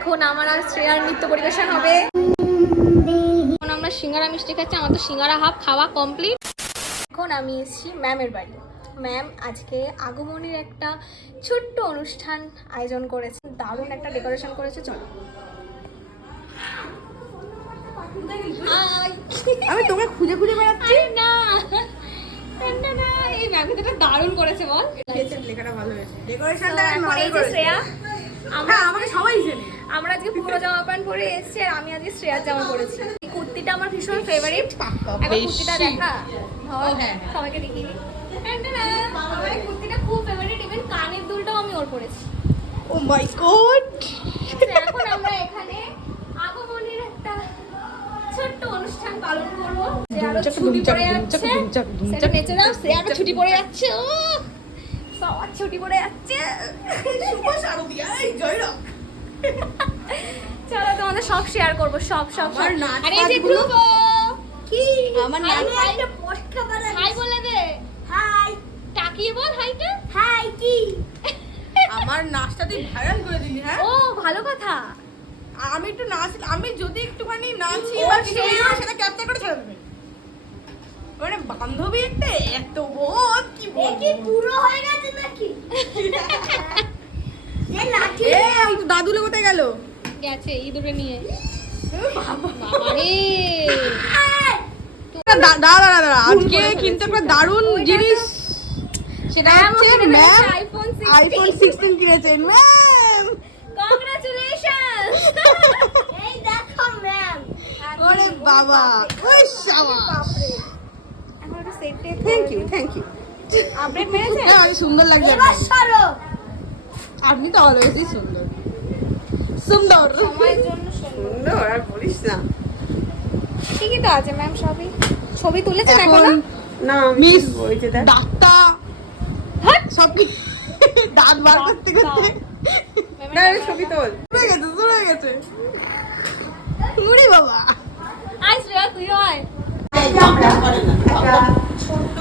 এখন আমার আর শ্রেয়ার নৃত্য পরিবেশন হবে। এখন আমরা সিঙ্গারা মিষ্টি খাচ্ছি, আমার তো সিঙ্গারা হাফ খাওয়া কমপ্লিট। এখন আমি এসেছি ম্যামের বাড়ি। ম্যাম আজকে আগমনীর একটা ছোট্ট অনুষ্ঠান আয়োজন করেছে, দারুণ একটা ডেকোরেশন করেছে। চলো আমি তোকে খুঁজে খুঁজে বেড়াচ্ছি। না না, এই ম্যাম এটা দারুণ করেছে বল। লেখাটা ভালো হয়েছে, ডেকোরেশনটা এই যে শ্রেয়া, আমাকে সবাই চেনে। আমরা আজকে পুরো জামা প্যান্ট পরে এসেছি আর আমি আজকে শ্রেয়ার জামা পরেছি। এই কুর্তিটা আমার ভীষণ ফেভারিট। একবার কুর্তিটা দেখা, সবাইকে দেখিয়ে দিই। আমার এই কুর্তিটা খুব ফেভারিট, ইভেন কানের দুলটাও আমি ওর পরেছি। ও মাই গড। এখন আমরা এখানে আগমনীর একটা ছোট্ট অনুষ্ঠান পালন করবো। শ্রেয়ারও ছুটি পড়ে যাচ্ছে, সেটা নেচে দাও। শ্রেয়ারও ছুটি পড়ে যাচ্ছে, ও সবার ছুটি পড়ে যাচ্ছে। চলো তোমাদের সব শেয়ার করবো, সব সব সব। আর এই যে ধ্রুব, কি আমার নাম একটা পোস্ট খাবার হাই বলে দে। হাই তাকিয়ে বল হাইটা। হাই কি আমার নাচটা তুই ভাইরাল করে দিলি। হ্যাঁ ও ভালো কথা। আমি একটু নাচ, আমি যদি একটুখানি নাচি বা কিছু সেটা ক্যাপচার করে ছেড়ে দেবে। মানে বান্ধবী একটা এত বোধ কি বলবো, পুরো হয়ে গেছে নাকি? এই লাঠি দাদুলে কোথায় গেল? গেছে ইঁদুরে নিয়ে। বাবা রে, দাঁড়া আজকে কিন্তু একটা দারুণ জিনিস, সেটা হচ্ছে ম্যাম আইফোন 16 কিনেছেন। Ma'am congratulations. এই দেখো ম্যাম। ওরে বাবা, ওই শাবাশ, এখন একটা সেটে থ্যাংক ইউ। আপডেট মেরেছে, হ্যাঁ অনেক সুন্দর লাগছে। এবার সরো। আপনি তো অলওয়েজই সুন্দর সুন্দর সময়ের জন্য সুন্দর, আর বলিস না। ঠিকই তো আছে ম্যাম, সবই ছবি তুলেছেন এখন না মিস হয়েছে ডাক্তার সব কি দাঁত বার করতে করতে না ছবি তোল শুরু হয়ে গেছে মুড়ি বাবা। আই শ্রেয়া তুই হয়। আমরা একটা ছোট্ট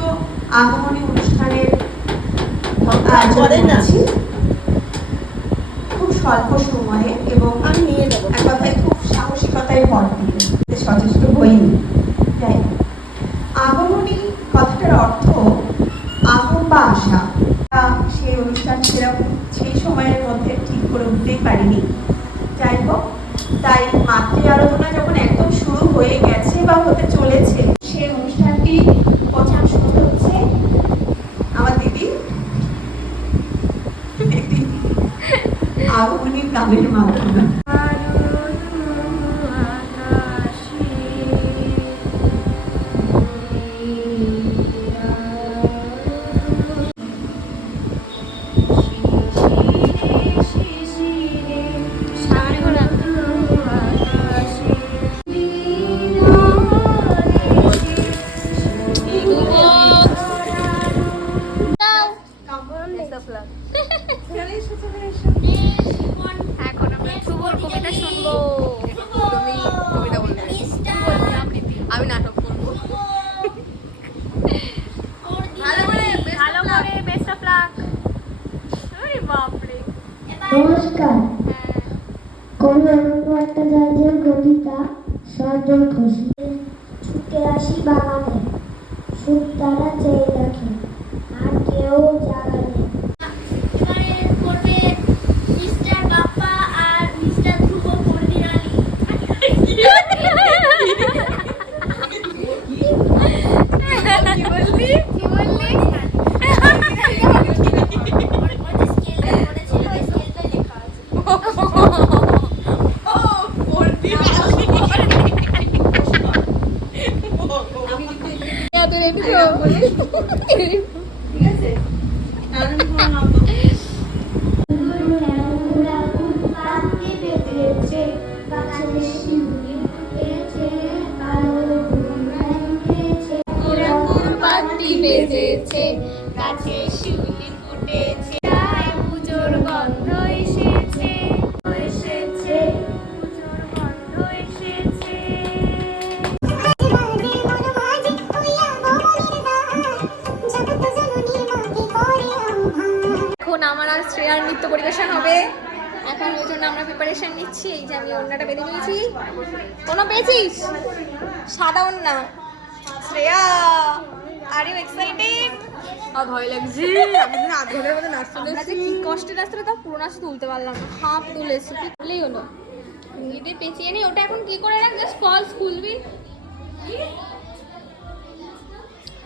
আগমনী অনুষ্ঠানের আয়োজন করেছি খুব স্বল্প সময়ে, এবং আমি নিয়ে যাবো এক কথায় খুব সাহসিকতায় ভর দিয়ে সচেষ্ট হইনি। যাই হোক, আগমনী কথাটার অর্থ আগম বা আসা। সেই অনুষ্ঠান সেরকম সেই সময়ের মধ্যে ঠিক করে উঠতেই পারিনি। যাই হোক, তাই মাতৃ আরাধনা যখন একদম শুরু হয়ে গেছে বা হতে চলেছে, সেই অনুষ্ঠানটি প্রচার শুরু হচ্ছে আমার দিদি আগমনীর গানের মাধ্যমে। এখন আমরা ধ্রুবর কবিতা শুনবো। তুমি কবিতা বলবে, আমি নাটক করবো। ভালো করে বেস্ট অফ লাক। আরে বাপ রে। নমস্কার। কোনো এমন একটা জায়গার কবিতা সজল খুশি ছুটে আসি বাগানে, সুখ তারা চেয়ে রাখে আর কেউ জাগায় না। বেজেছে গাছে শিউলি ফুটেছে, পুজোর গন্ধ এসেছে এসেছে, পুজোর গন্ধ এসেছে। জগৎ জননী মাগে করে আমার আর শ্রেয়ার নৃত্য পরিবেশন হবে। এখন ওই জন্য আমরা প্রিপারেশন নিচ্ছি। এই যে আমি ওড়নাটা বেঁধে নিয়েছি। কোনো পেয়েছিস? সাদা ওড়না। Shreya, are you excited? ভয় লাগছে। আমি দিন 8 ঘন্টার মধ্যে নাচ আমরা যে কি কষ্টের আসলে তাও পুরো নাচ তুলতে পারলাম না, হাফ তুলেছি। কি তুলেই হলো, নিজে পেঁচিয়ে নি। ওটা এখন কি করে রাখ, জাস্ট ফলস খুলবি,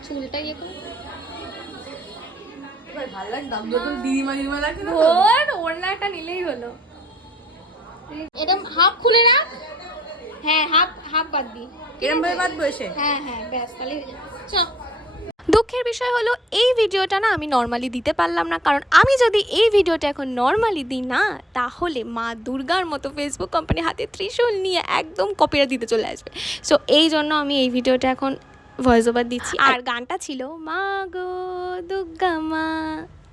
চুলটা ইয়ে করে। ভালো লাগছে, দিদিমা লাগছে না। ওর ওড়নাটা নিলেই হলো। এটা হাফ খুলে রাখ। হ্যাঁ, হাফ বাদ দি। এরম ভাবে বাদ বসে। হ্যাঁ হ্যাঁ, ব্যাস তাহলে হয়ে যাবে। চল। দুঃখের বিষয় হলো এই ভিডিওটা না আমি নর্মালি দিতে পারলাম না, কারণ আমি যদি এই ভিডিওটা এখন নর্মালি দিই না, তাহলে মা দুর্গার মতো ফেসবুক কোম্পানি হাতে ত্রিশূল নিয়ে একদম কপিরাইট দিতে চলে আসবে। সো এই জন্য আমি এই ভিডিওটা এখন ভয়েস ওভার দিচ্ছি। আর গানটা ছিল মা গো দুর্গা মা।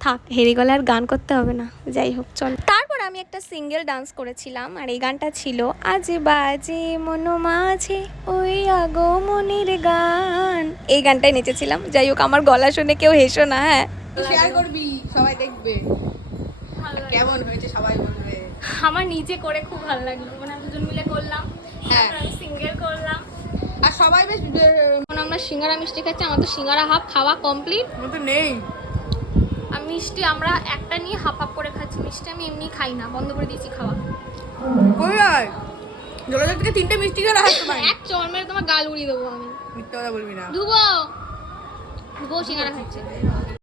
থাক, হেরে গেলে আর গান করতে হবে না, যাই হোক চল। তারপর আমি একটা সিঙ্গেল ডান্স করেছিলাম, আর এই গানটা ছিল আজ বাজে মন মাঝে ওই আগমনের গান। এই গানটাই নেচেছিলাম। যাই হোক, আমার গলা শুনে কেউ হেসো না। হ্যাঁ, শেয়ার করবি, সবাই দেখবে কেমন হয়েছে, সবাই বলবে। আমার নিজে করে খুব ভালো লাগলো, মানে আমরা দুজন মিলে করলাম। হ্যাঁ, আমি সিঙ্গেল করলাম। আর সবাই বেশ এখন আমরা সিঙ্গারা মিষ্টি খাচ্ছি। আমার তো সিঙ্গারা হাফ খাওয়া কমপ্লিট। মতো নেই। আর মিষ্টি আমরা একটা নিয়ে হাফ করে খাচ্ছি। মিষ্টি আমি এমনি খাই না, বন্ধ করে দিয়েছি খাওয়া। কই আর জলজার থেকে 3টে মিষ্টি খেলা হাতে পাই। এক চড় মেরে তোমার গাল উড়িয়ে দেবো আমি। মিথ্যা কথা বলবি না। ধুবো সিঙ্গারা খাচ্ছে।